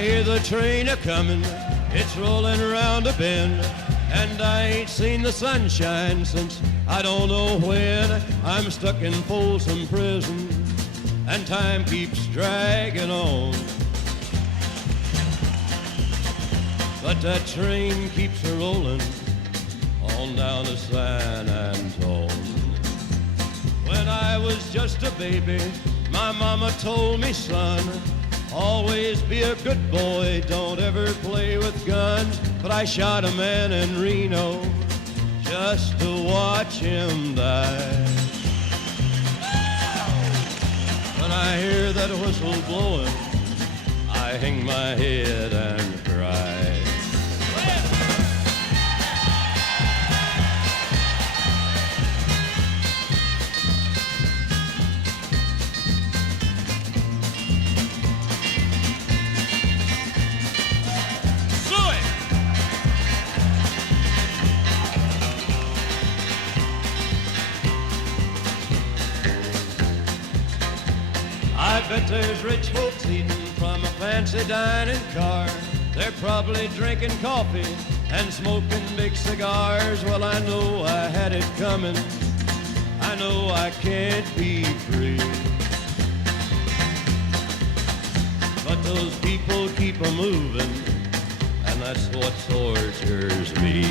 hear the train a-comin', it's rollin' around a bend, and I ain't seen the sunshine since I don't know when. I'm stuck in Folsom Prison, and time keeps dragging on. But that train keeps a-rollin' on down to San Antone. When I was just a baby, my mama told me, son, always be a good boy, don't ever play with guns. But I shot a man in Reno just to watch him die. When I hear that whistle blowing, I hang my head and cry. I bet there's rich folks eating from a fancy dining car. They're probably drinking coffee and smoking big cigars. Well, I know I had it coming. I know I can't be free. But those people keep a-moving, and that's what tortures me.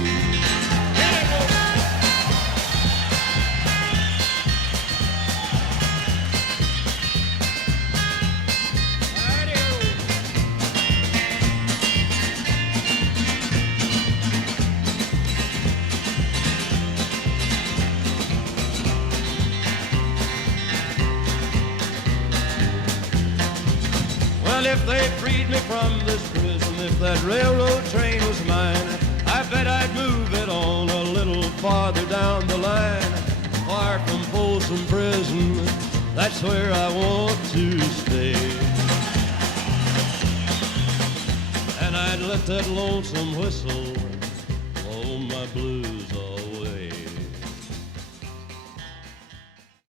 Well, if they freed me from this prison, if that railroad train was mine, I bet I'd move it on a little farther down the line. Far from Folsom Prison, that's where I want to stay. And I'd let that lonesome whistle blow my blues away.